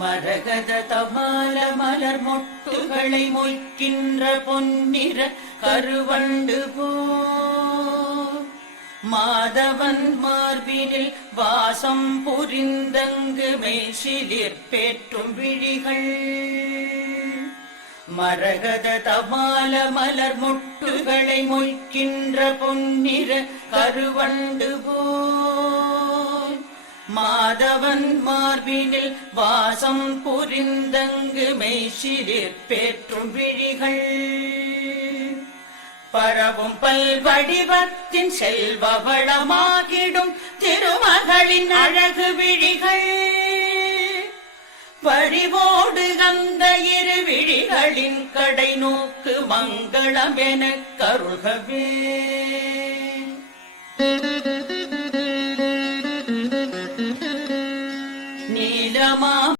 மரகத தமால மலர் மொட்டுகளை மொய்க்கின்ற பொன்னிற கருவண்டு போல் மாதவன் மார்பினில் வாசம் புரிந்தங்கு மெய்சிலிர் பேற்றும் விழிகள் மரகத தமால மலர் மொட்டுகளை மொய்க்கின்ற பொன்னிற கருவண்டு போல் மாதவன் மார்பினில் வாசம் புரிந்தங்கு மெய்சிலிர் பேற்றும் விழிகள் பரவும் பல்வடிவத்தின் செல்வ வளமாகிடும் திருமகளின் அழகு விழிகள் பறிவோடு அந்த இரு விழிகளின் கடை நோக்கு மங்களம் எனக் கருள்கவே.